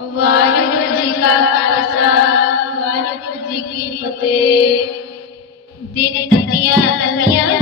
ਵਾਹਿਗੁਰੂ ਜੀ ਕਾ ਖਾਲਸਾ ਵਾਹਿਗੁਰੂ ਜੀ ਕੀ ਫਤਿਹ। ਦਿਨ ਤਤੀਆਂ ਤਲੀਆਂ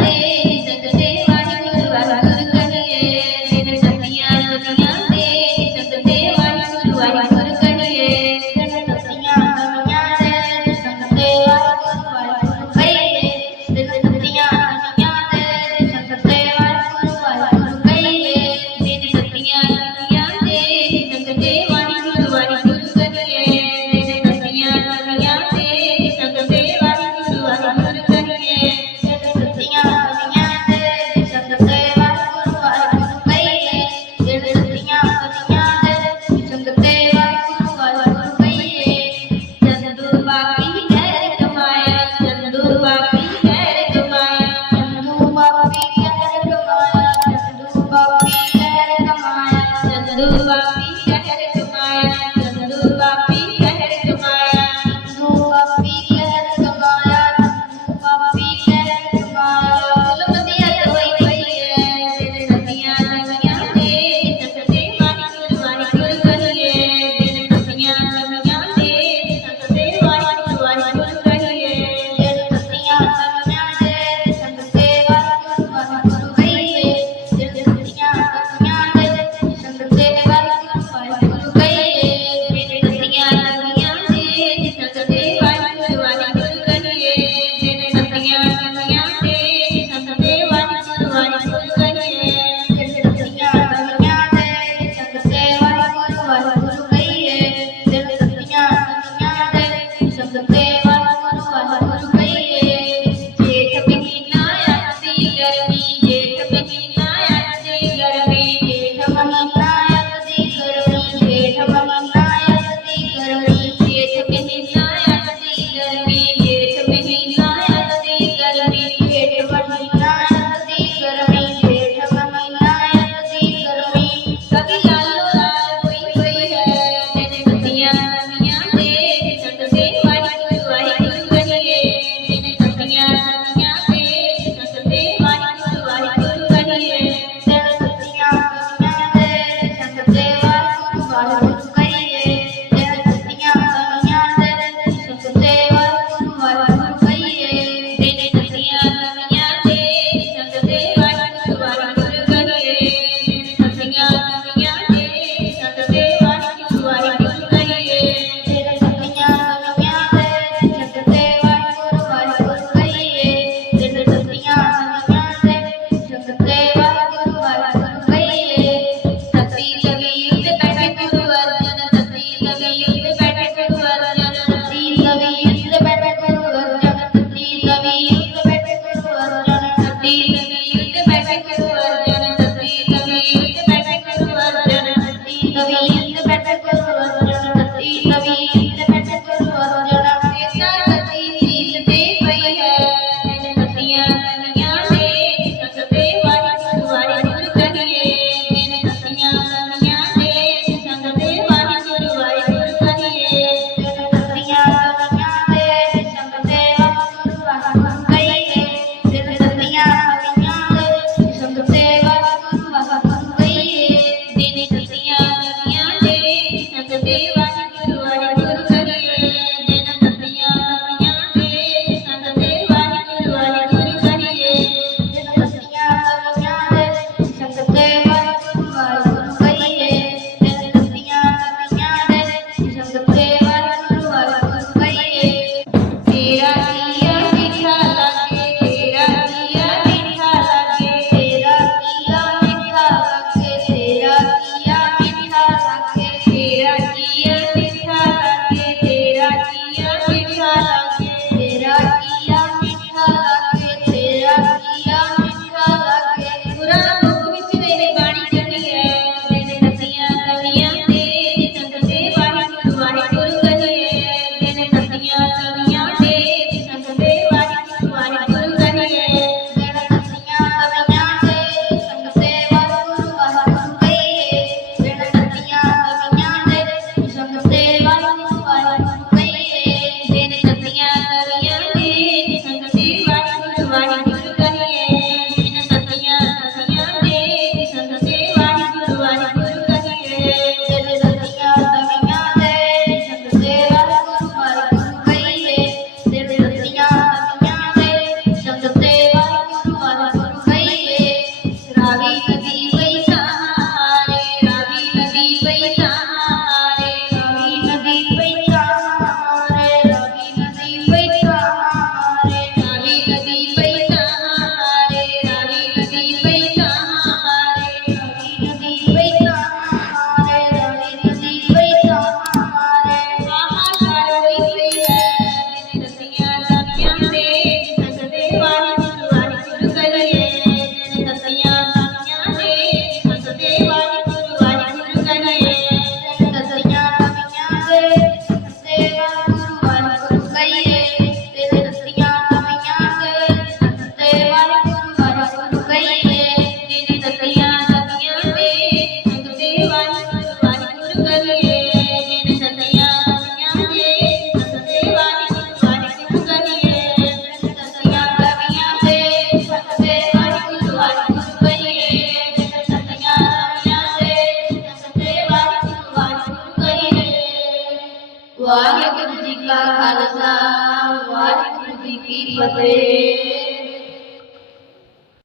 ਵਾਹਿਗੁਰੂ